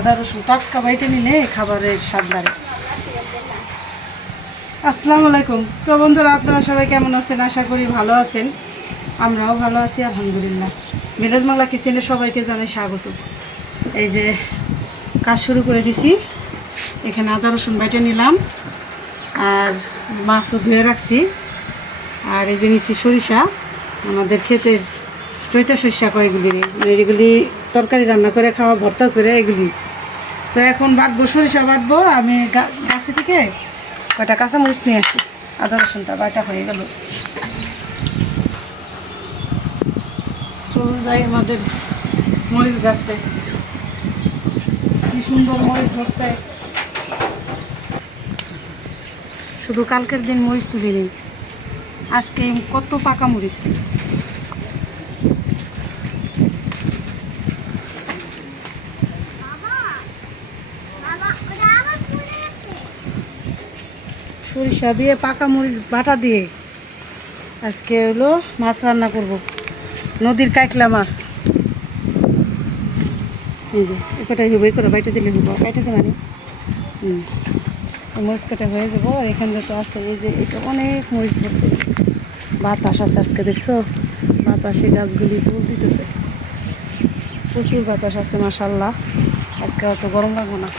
আদা রসুন টাটকা বাইটে নিলে খাবারের স্বাদ বাড়ে। আসসালামু আলাইকুম। তো বন্ধুরা, আপনারা সবাই কেমন আছেন? আশা করি ভালো আছেন। আমরাও ভালো আছি আলহামদুলিল্লাহ। ভিলেজ বাংলা কিচেনে সবাইকে জানাই স্বাগত। এই যে কাজ শুরু করে দিছি। এখানে আদা রসুন বাইটে নিলাম, আর মাছও ধুয়ে রাখছি। আর এই যে নিচ্ছি সরিষা, আমাদের ক্ষেতের চৈতা সরিষা কয়েকগুলি, এগুলি তরকারি রান্না করে খাওয়া, ভর্তা করে এগুলি। তো এখন বাটবো, সরিষা বাটবো। আমি গাছে থেকে কয়টা কাঁচামরিচ নিয়ে আসি। আদা রসুনটা বাটা হয়ে গেল, চলুন যাই আমাদের মরিচ গাছে। কি সুন্দর মরিচ ধরছে, শুধু কালকের দিন মরিচ তুলে নিই, আজকে কত পাকা মরিচ। সরিষা দিয়ে পাকা মরিচ বাটা দিয়ে আজকে হলো মাছ রান্না করব, নদীর কাঁকড়া মাছ। এই যে কটাই হইব, এই করে বাইটে দিলে হইব, বাইটে দিলে মানে মরিচ কাটা হয়ে যাবো। আর এখানে তো আছে, এই যে এটা অনেক মরিচ ধরছে, বাতাস আছে আজকে, দেখছো বাতাসে গাছগুলি ফুল দিতেছে, প্রচুর বাতাস আছে মাশাআল্লাহ। আজকে অত গরম লাগবো না।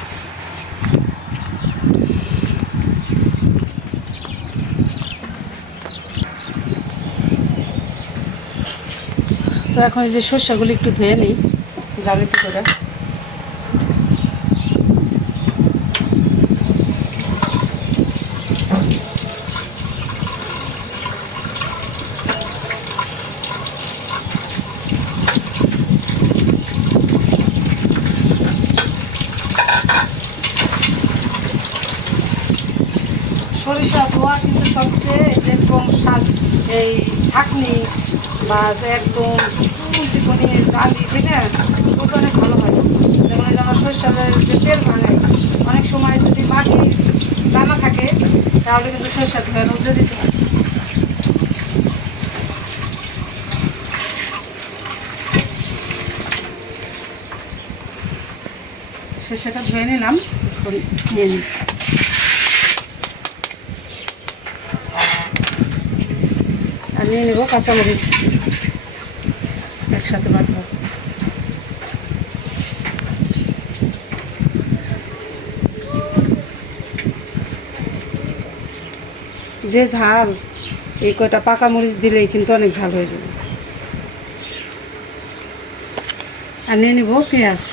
তো এখন এই যে সর্ষাগুলি একটু ধুয়ে নিই জালিতে করে। সরিষা ধোয়া কিন্তু সবচেয়ে যেরকম স্বাদ, এই ছাঁকনি বা একদম চিকনি জালি, ঠিক না, ওটা অনেক ভালো হয়। যেমন এই যে আমার সরিষার যে তেল ভাঙায়, অনেক সময় যদি মাটি দানা থাকে তাহলে কিন্তু সরিষা ধোয়া রোদে দিতে হয়। সরিষাটা ধুয়ে নিলাম, নিয়ে নিই। আর নিয়ে নেবো কাঁচামরিচ, একসাথে বাটবো। যে ঝাল, এই কয়টা পাকা মরিচ দিলেই কিন্তু অনেক ঝাল হয়ে যাবে। আর নিয়ে নেবো পেঁয়াজ।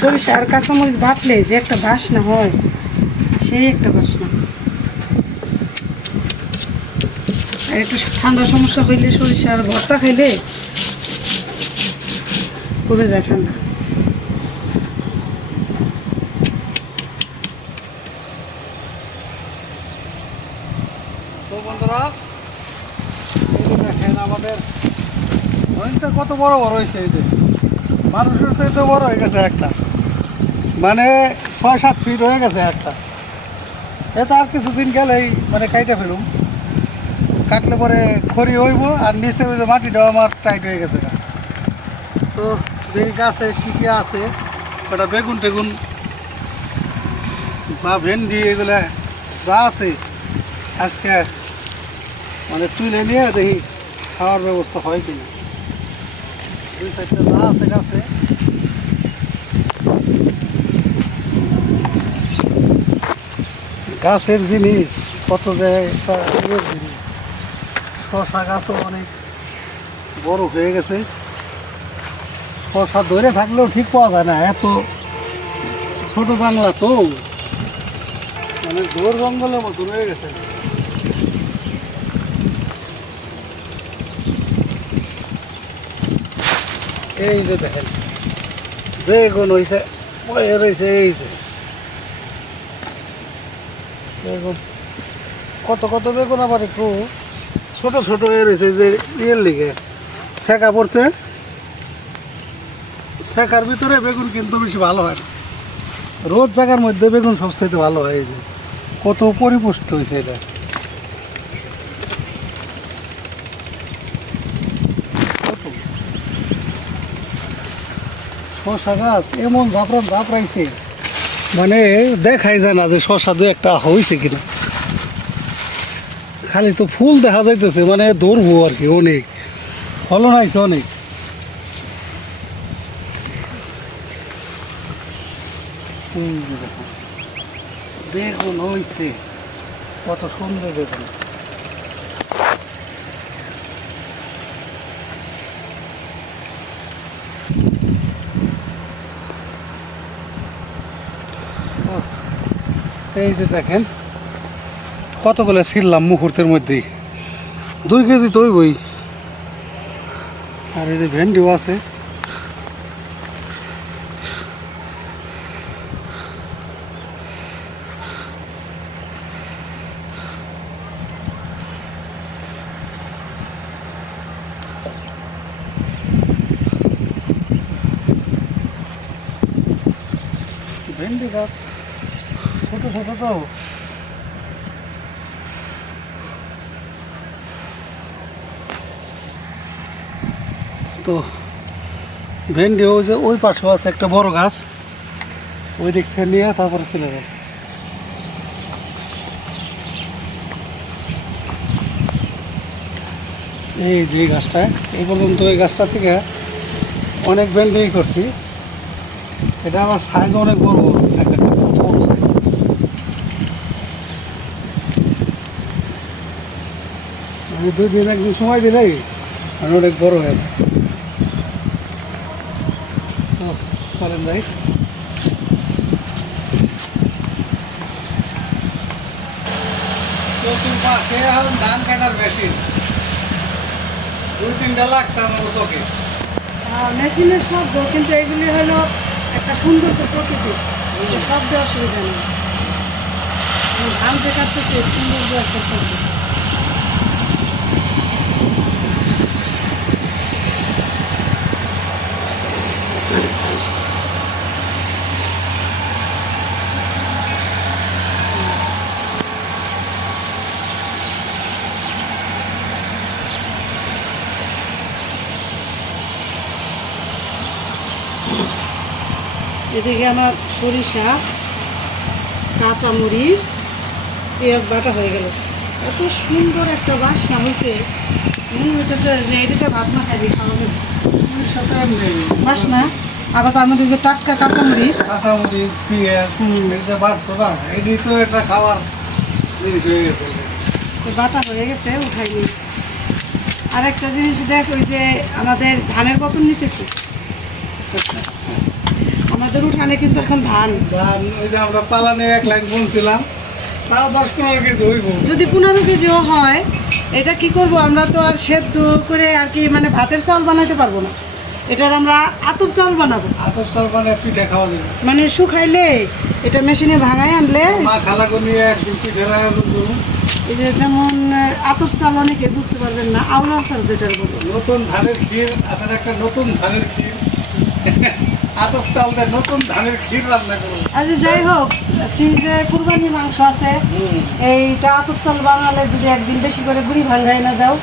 সরিষা আর কাঁচামরিচ বাটলে যে একটা বাসনা হয়, সেই একটা বাসনা। আর একটু ঠান্ডা সমস্যা হইলে সরিষা আর ভর্তা খাইলে কমে যায় ঠান্ডা। তো বন্ধুরা, দেখেন আমাদের হরিণটা কত বড় বড় হয়েছে। এই যে মানুষের চাইতে বড় হয়ে গেছে একটা, মানে 6-7 ফিট হয়ে গেছে একটা। এটা আর কিছুদিন গেলেই মানে কাইটা ফেলুম, কাটলে পরে খড়ি হইব। আর নিচে ওই যে মাটিটাও আমার টাইট হয়ে গেছে। তো যে গাছে কী কী আছে, ওটা বেগুন টেগুন বা ভেন্ডি এগুলো যা আছে আজকে মানে তুলে নিয়ে দেখি খাওয়ার ব্যবস্থা হয় কিনা। দুই সাইডে যা আছে গাছে গাছের জিনিস কত যে একটা ইয়ে জিনিস। শশা গাছও অনেক বড় হয়ে গেছে। শশা ধরে থাকলেও ঠিক পাওয়া যায় না, এত ছোট বাংলা তো, মানে ঝোর জঙ্গলের মতো রয়ে গেছে। এই যে দেখেন বেগুন হয়েছে, বয়ে রয়েছে, এই যে বেগুন, কত কত বেগুন আবার একটু ছোট ছোট হয়ে রয়েছে, যে ইয়ের লিগে ছেঁকা পড়ছে, ছেঁকার ভিতরে বেগুন কিন্তু বেশি ভালো হয় না। রোদ জায়গার মধ্যে বেগুন সবচেয়ে ভালো হয়। এই যে কত পরিপুষ্ট হয়েছে এটা। শশা গাছ এমন ঝাপড়াইছে, মানে দেখাই যায় না যে শশা দু একটা হয়েছে কিনা। খালি তো ফুল দেখা যাইতেছে, মানে ধরবো আর কি, অনেক ফলন আইছে অনেক। বেগুন হয়েছে, কত সুন্দর বেগুন। এই যে দেখেন কতগুলো ছিললাম মুহূর্তের মধ্যেই, 2 কেজি তো বই। আর এই যে ভেন্ডিও আছে। ভেন্ডি গাছ ছোট ছোট তো, তো ভেন্ডি ওই যে ওই পাশেও আছে একটা বড় গাছ, ওই দিক থেকে নিয়ে তারপরে চলে যাবে। এই যে এই গাছটা, এই পর্যন্ত এই গাছটা থেকে অনেক ভেন্ডি করছি। এটা আমার সাইজ অনেক বড় বড়, এক একটা কত বড় সাইজ। মানে 2 দিন 1 দিন সময় দিলেই মানে অনেক বড় হয়ে যায়। তো চলেন ভাই, চতুর্পাশে এখন ধান কাটার মেশিন 2-3টা লাগছে আমার চোখে। মেশিনের শব্দ, কিন্তু এগুলি হলো একটা সৌন্দর্য প্রকৃতি, শব্দ অসুবিধা নেই। ধান যে কাটতেছে সৌন্দর্য একটা শব্দ। এদিকে আমার সরিষা, কাঁচামরিচ, পেঁয়াজ বাটা হয়ে গেল। এত সুন্দর একটা বাসনা হয়েছে, মনে হইতেছে যে এটিতে ভাত না খাইবি, খাওয়া যাবে বাসনা। আবার তার মধ্যে যে টাটকা কাঁচামরিচ, কাঁচামরিচ, পেঁয়াজ, এটা বাড়ছো না, এটি তো একটা খাবার জিনিস হয়ে গেছে। বাটা হয়ে গেছে, উঠাইনি। আর একটা জিনিস দেখ, ওই যে আমাদের ধানের বপন নিতেছে, আমাদের উঠানে কিন্তু এখন ধান। ধান ওই যে আমরা পালানে 1 লাইন বুনছিলাম, তাও 10-15 কেজি হইব। যদি 15 কেজিও হয়, এটা কি করব আমরা, তো আর সেদ্ধ করে আর কি মানে ভাতের চাল বানাইতে পারবো না, এটার আমরা আতপ চাল বানাবো। আতপ চাল মানে পিঠা খাওয়া যাবে, মানে শুকাইলে এটা মেশিনে ভাঙায় আনলে, মা খালাকে নিয়ে একদিন পিঠা রাখা করবো। এই যে যেমন আতপ চাল অনেকে বুঝতে পারবেন না, আউলা চাল যেটার বলবো, নতুন ধানের ক্ষীর, আসলে একটা নতুন ধানের ক্ষীর, আতপ চাল দিয়ে নতুন ধানের ক্ষীর রান্না করবো। আচ্ছা যাই হোক, ফ্রিজে কুরবানি মাংস আছে, এইটা আতপ চাল বানালে যদি একদিন বেশি করে গুড়ি ভাঙাই না দাও,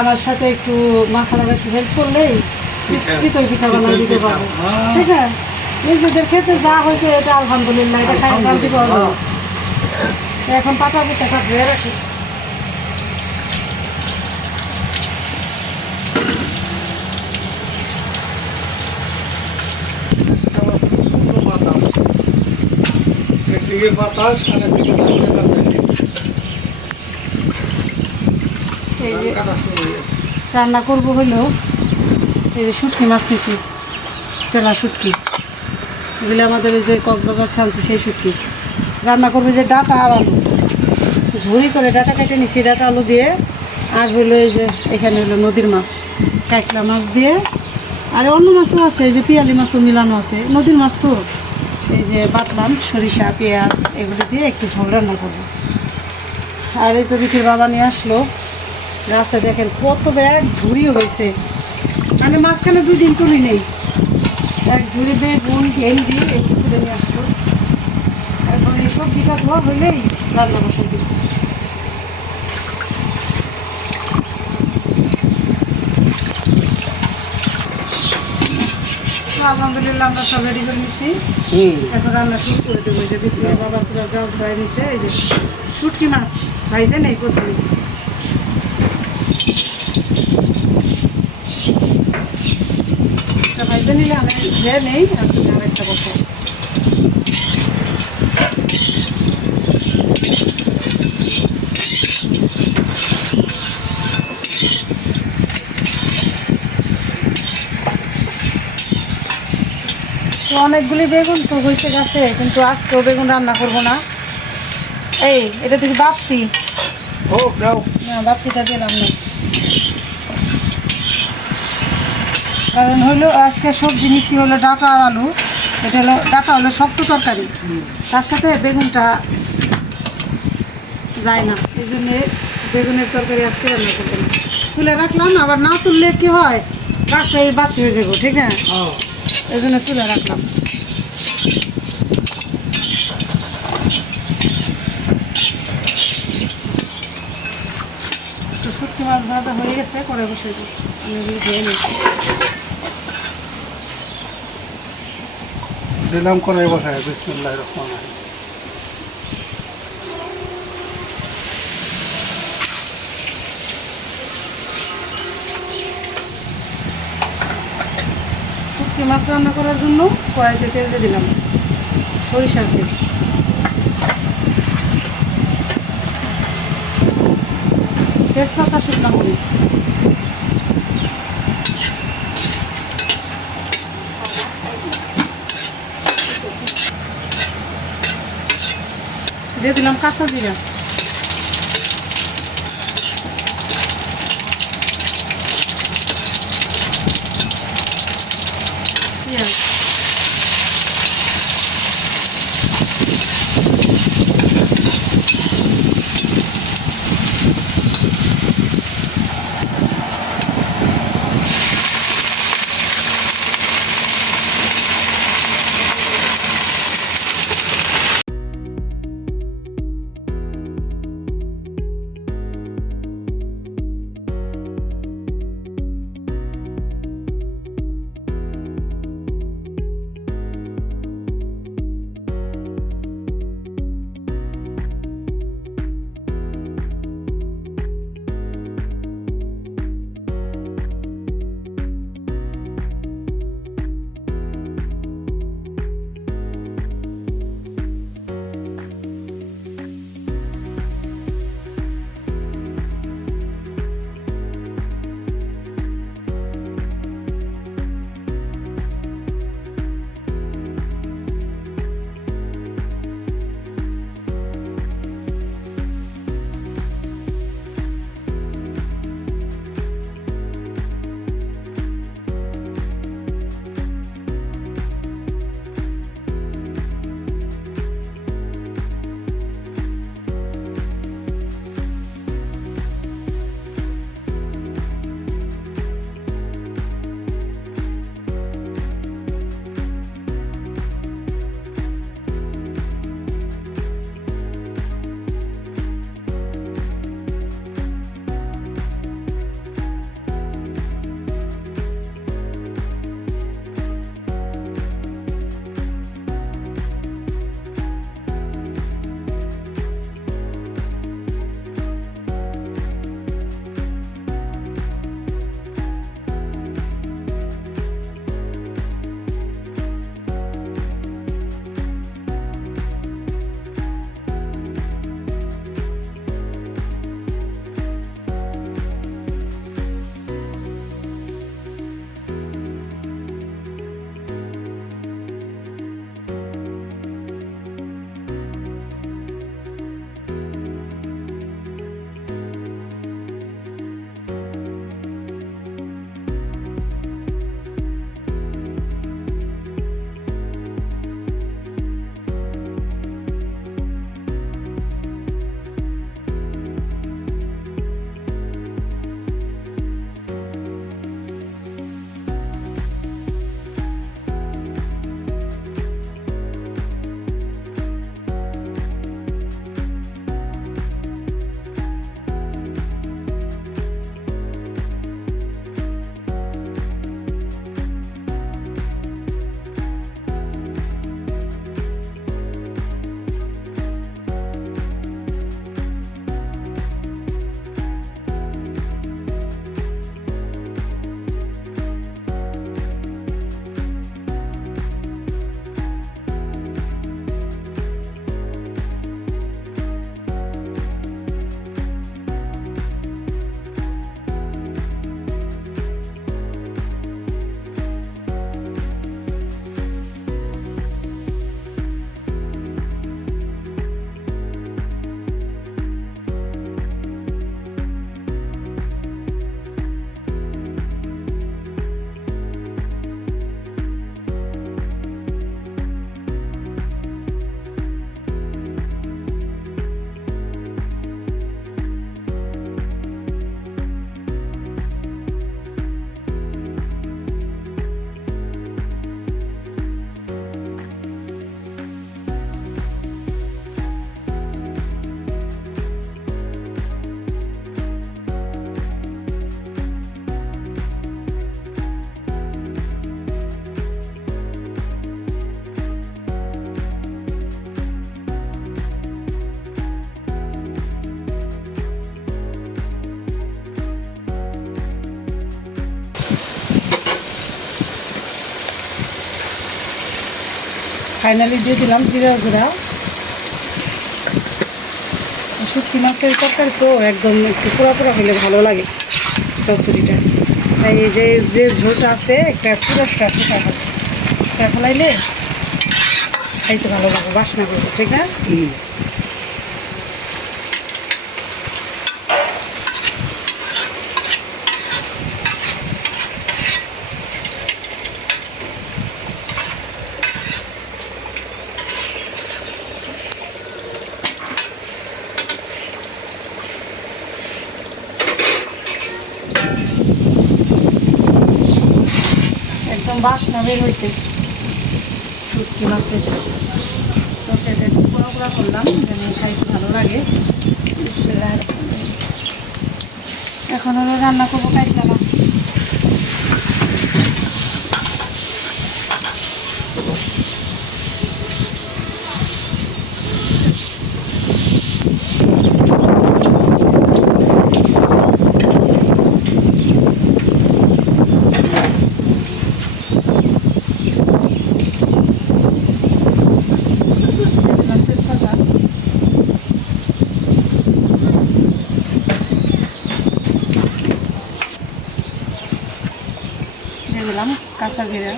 আমার সাথে একটু মাখানার একটু হেল্প করলেই চিতই পিঠা বানিয়ে দিতে পারবো। ঠিক আছে, নিজেদের খেতে যা হয়েছে এটা আলহামদুলিল্লাহ, এটা খাই শান্তি পাওয়া যাবে। এখন পাতা পিঠা কাটবে রাখি। একদিকে বাতাস আর একদিকে ধান কাটার মেশিন। এই যে রান্না করবো হলো এই যে শুটকি মাছ নিছি, চেলা শুটকি, এগুলো আমাদের এই যে কক্সবাজার থানছে সেই শুটকি। রান্না করবো যে ডাটা আর আলু, ঝুড়ি করে ডাটা কেটে নিছি, ডাটা আলু দিয়ে। আর হলো এই যে এখানে হলো নদীর মাছ, কাঁকড়া মাছ দিয়ে। আর অন্য মাছও আছে, এই যে পিয়ালি মাছও মিলানো আছে, নদীর মাছ তো। এই যে বাটলাম সরিষা পেঁয়াজ এগুলো দিয়ে একটু ঝোল রান্না করবো। আর এই তো বিটির বাবা নিয়ে আসলো গাছে, দেখেন কত ব্যাগ ঝুড়ি হয়েছে, মানে মাঝখানে 2 দিন তুলি নেই। এক ঝুড়ি বেগুন ভেন্ডি একটু তুলে নিয়ে আসলো। এখন এই সবজিটা ধোয়া হইলেই রান্না বসাই দিব। আলহামদুলিল্লাহ আমরা সব রেডি করে নিছি, এখন রান্না শুরু করে দেবো। এই যে বিটির বাবা চুলা জল ধোয়াই নিছে, এই যে শুটকি মাছ ভাইজে নেই প্রথমে। ভাইজে নিলে আমি ধুয়ে নেই, আর তুমি আরেকটা বসো। তো অনেকগুলি বেগুন তো হয়েছে গাছে, কিন্তু আজকেও বেগুন রান্না করবো না। এই এটা থেকে বাপ্তি, না বাপ্তিটা দিলাম না, কারণ হলো আজকে সবজি নিচ্ছি হলো ডাঁটা আর আলু। এটা হলো ডাঁটা হলো শক্ত তরকারি, তার সাথে বেগুনটা যায় না, এই জন্যে বেগুনের তরকারি আজকে রান্না করবো না। তুলে রাখলাম, আবার না তুললে কি হয় গাছে বাতি হয়ে যাবো, ঠিক না, এই জন্য তুলে রাখলাম। তো শুটকি মাছ ভাজা হয়ে গেছে, করে বসে দিই, আমি ধুয়ে নিই। দিলাম করে বসায়, বিসমিল্লাহির রহমানির রহিম। শুটকি মাছ রান্না করার জন্য কড়াইতে তেল দিয়ে দিলাম, সরিষার তেল। তেজপাতা, শুকনো মরিচ, দিয়ে দিলাম কাঁচা জিরা, পেঁয়াজ, ফাইনালি দিয়ে দিলাম জিরা গুঁড়া। শুটকি মাছের তরকারি তো একদম একটু পোড়া পোড়া হলে ভালো লাগে চচ্চড়িটা। তাই এই যে যে ঝোলটা আছে একটা পুরোটা শুকা ফেলাইলে খাইতে ভালো লাগে, বাসনা করবো, ঠিক না? একদম বাসনা বের হয়েছে শুটকি মাছের তরকারিটা একটু পোড়া পোড়া করলাম যেন খাইতে ভালো লাগে। বিসমিল্লাহ। এখন হলো রান্না করবো কাইটলা মাছ। তেজপাতা, দিয়ে দিলাম কাঁচা জিরা,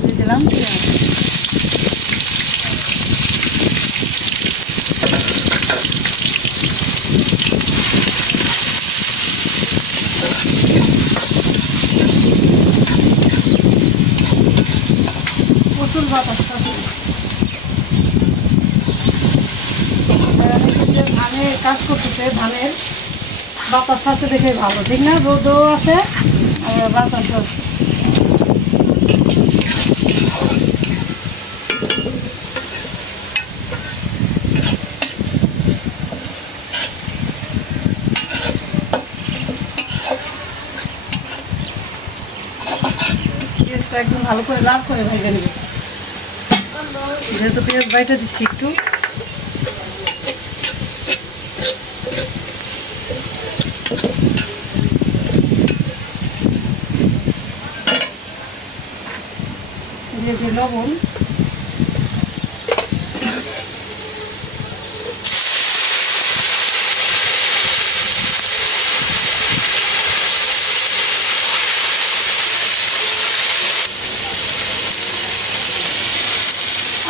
দিয়ে দিলাম পেঁয়াজ। প্রচুর বাতাস ধানের কাজ করতেছে, ধানের বাতাস আছে দেখে ভালো, ঠিক না? রোদও আছে আর বাতাসও আছে। পেঁয়াজটা একদম ভালো করে লাল করে ভেজে নেবে, যেহেতু পেঁয়াজ বাইটা দিচ্ছি একটু। দিয়ে দিই লবণ,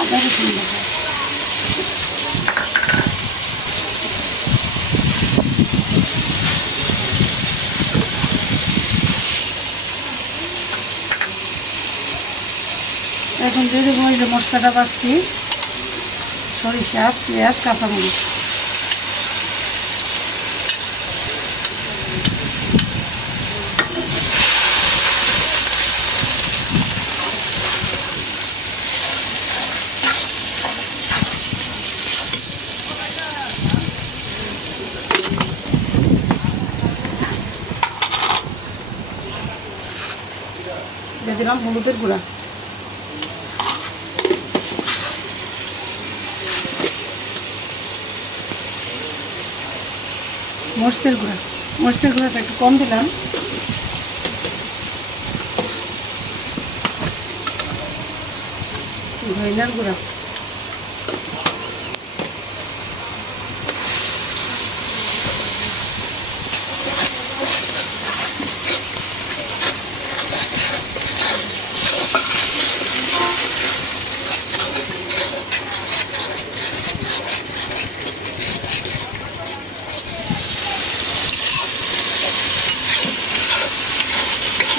আদা রসুন বাটা, এখন দিয়ে দেবো এই যে মশলাটা বাড়ছি, সরিষা, পেঁয়াজ, কাঁচামরিচ। দিয়ে দিলাম হলুদের গুঁড়া, মরিচের গুঁড়া, মরিচের গুঁড়াটা একটু কম দিলাম, ধনিয়ার গুঁড়া,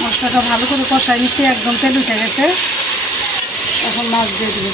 মশলাটা ভালো করে কষাই নিচ্ছি, একদম তেল উঠে গেছে। এখন মাছ দিয়ে দেবো।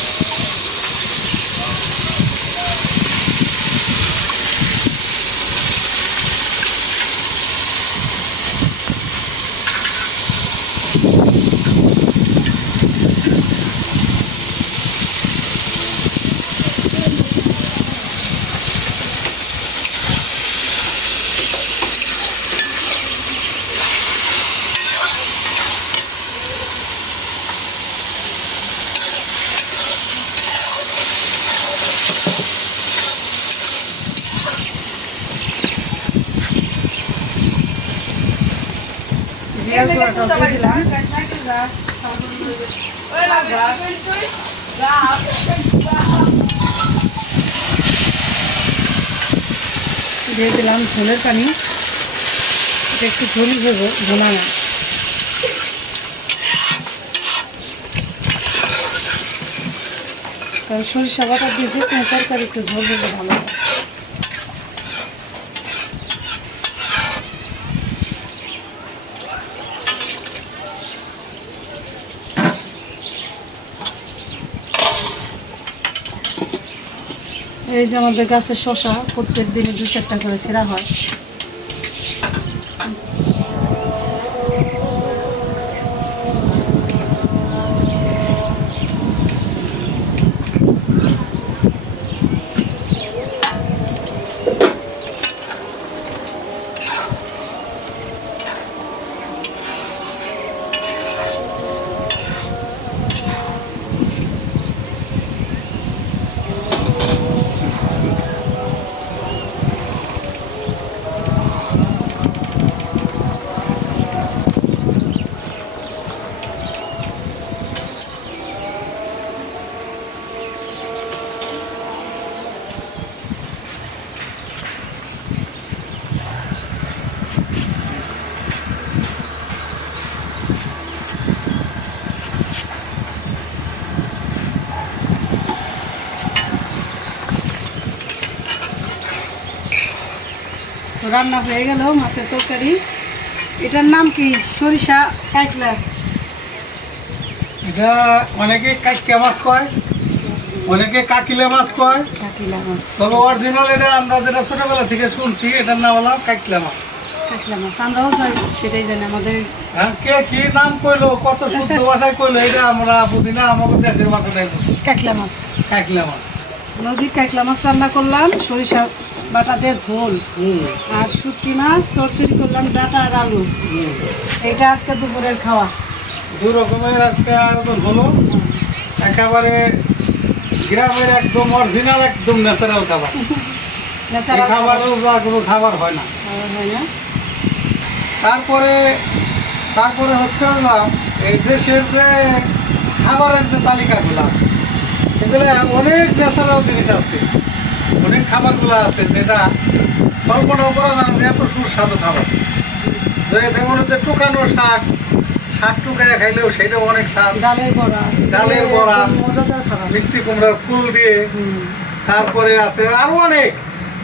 তেল করাটাও দিয়ে দিলাম। দিয়ে দিলাম ঝোলের পানি, এটা একটু ঝোলই হবো, ভোনা না। কারণ সরিষা বাটা দিয়ে যে কোনো তরকারি একটু ঝোল হলে ভালো হয়। এই যে আমাদের গাছের শসা প্রত্যেক দিনে 2-4টা করে ছেঁড়া হয়। তো রান্না হয়ে গেল মাছের তরকারি। এটার নাম কি? সরিষা কাঁকড়া। এটা অনেকে কাকিয়া মাছ কয়, অনেকে কাকিলা মাছ কয়, কাকিলা মাছ। তবে অরিজিনাল এটা আমরা যেটা ছোটবেলা থেকে শুনছি এটার নাম হলো কাকিলা মাছ। কাকিলা মাছ আমরাও সেটাই জানি। আমাদের হ্যাঁ, কে কি নাম কইলো, কত শুদ্ধ ভাষায় কইলো এটা আমরা বুঝি না, আমাদের দেশের ভাষাটাই বুঝি। কাকিলা মাছ, কাকিলা মাছ, নদীর কাকিলা মাছ রান্না করলাম সরিষা বাটা দিয়ে ঝোল। আর শুটকি মাছ চচ্চড়ি করলাম, ডাঁটা আর আলু। এইটা আজকে দুপুরের খাওয়া। 2 রকমের আজকে আয়োজন হলো। একেবারে গ্রামের একদম অরিজিনাল, একদম ন্যাচারাল খাবার। এই ন্যাচারাল খাবারের উপর আর কোনো খাবার হয় না। হয় না। তারপরে হচ্ছে না, এই দেশের যে খাবারের যে তালিকাগুলো, এগুলো অনেক ন্যাচারাল জিনিস আছে, অনেক খাবারগুলো আছে যেটা কল্পনাও করা যায় না, এত সুস্বাদু খাবার। যেমন হচ্ছে টুকানো শাক, শাক টুকায় খাইলেও সেটাও অনেক স্বাদ। ডালের বড়া, ডালের বড়া, মজাদার খাবার। মিষ্টি কুমড়ার ফুল দিয়ে, তারপরে আছে আরো অনেক,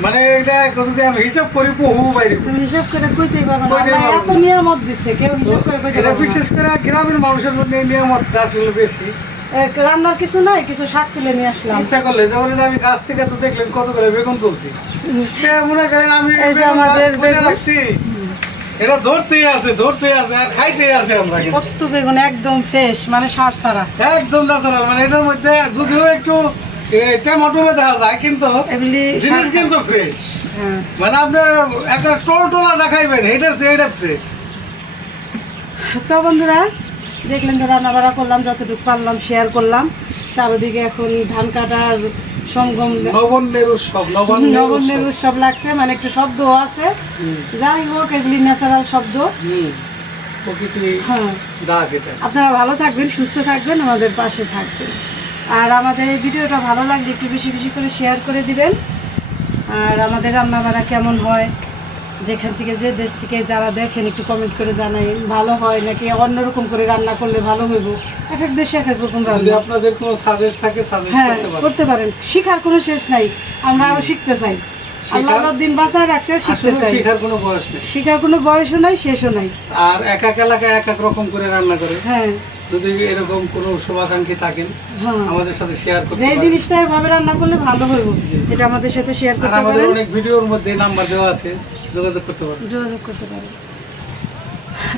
মানে এটা যদি আমি হিসাব করি বহু বাইরে। তুমি হিসাব করে কইতেই পারবে না, কইতেই আল্লাহ পারবো এত না। নিয়ামত দিছে, কেউ হিসাব করে কইতে এটা পারবে না। বিশেষ করে গ্রামের মানুষের জন্য এই নিয়ামতটা আসলে বেশি। রান্নার কিছু নাই, কিছু শাক তুলে নিয়ে আসলাম। ইচ্ছা করলে যেমন এই যে আমি গাছ থেকে তো দেখলেন কত করে বেগুন তুলছি, মনে করেন আমি এই যে বেগুন আমাদের গাছ পুঁতে বেগুন। রাখছি, এটা ধরতেই আছে আর খাইতেই আছে আমরা, কিন্তু কত বেগুন একদম ফ্রেশ, মানে সার ছাড়া। একদম ন্যাচারাল। মানে এটার মধ্যে যদিও একটু টমেটো দেখা যায়, কিন্তু এগুলি জিনিস সার কিন্তু ফ্রেশ। হ্যাঁ। মানে আপনার একটা টোলা দেখাইবেন, এটা ফ্রেশ। তো বন্ধুরা দেখলেন তো রান্না বাড়া করলাম, যতটুকু পারলাম শেয়ার করলাম। চারিদিকে এখন ধান কাটার সঙ্গম, নবান্নের উৎসব, নবান্নের উৎসব লাগছে, মানে একটু শব্দও আছে। যাই হোক, এগুলি ন্যাচারাল শব্দ। প্রকৃতি হ্যাঁ, ডাক এটা। আপনারা ভালো থাকবেন, সুস্থ থাকবেন, আমাদের পাশে থাকবেন। আর আমাদের এই ভিডিওটা ভালো লাগলে একটু বেশি বেশি করে শেয়ার করে দিবেন। আর আমাদের রান্না বাড়া কেমন হয়, যেখান থেকে যে দেশ থেকে যারা দেখেন একটু কমেন্ট করে জানাই, ভালো হয় নাকি অন্যরকম করে রান্না করলে ভালো হইব। এক এক দেশে এক এক রকম যদি রান্না। আপনাদের কোনো সাজেস্ট থাকে সাজেস্ট হ্যাঁ, করতে পারেন। করতে পারেন। শিখার কোনো শেষ নাই, আমরা আরো শিখতে চাই। আল্লাহ দিন বাঁচায় রাখছে, শিখতে আসলে চাই। শিখার কোনো বয়স নেই, শিখার কোনো বয়সও নাই, শেষও নাই। আর এক এক এলাকায় এক এক রকম করে রান্না করে। হ্যাঁ যদি এরকম কোনো শুভাকাঙ্ক্ষী থাকেন হ্যাঁ, আমাদের সাথে শেয়ার করতে যে পারেন। জিনিসটা এভাবে রান্না করলে ভালো হইব, এটা আমাদের সাথে শেয়ার আর করতে আমাদের পারেন, অনেক ভিডিওর মধ্যে নাম্বার দেওয়া আছে, যোগাযোগ করতে পারেন। যোগাযোগ করতে পারেন।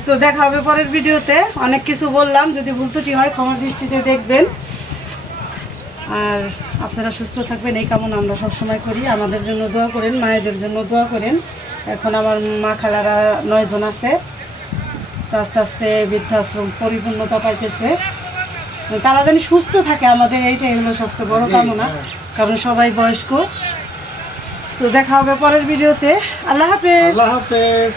তো দেখা হবে পরের ভিডিওতে। অনেক কিছু বললাম, যদি ভুল ত্রুটি হয় ক্ষমার দৃষ্টিতে দেখবেন। আর আপনারা সুস্থ থাকবেন এই কামনা আমরা সবসময় করি। আমাদের জন্য দোয়া করেন, মায়েদের জন্য দোয়া করেন। এখন আমার মা খালারা 9 জন আছে, তো আস্তে আস্তে বৃদ্ধাশ্রম পরিপূর্ণতা পাইতেছে। তারা জানি সুস্থ থাকে, আমাদের এইটাই হলো সবচেয়ে বড় কামনা, কারণ সবাই বয়স্ক। তো দেখা হবে পরের ভিডিওতে। আল্লাহ হাফেজ। আল্লাহ হাফেজ।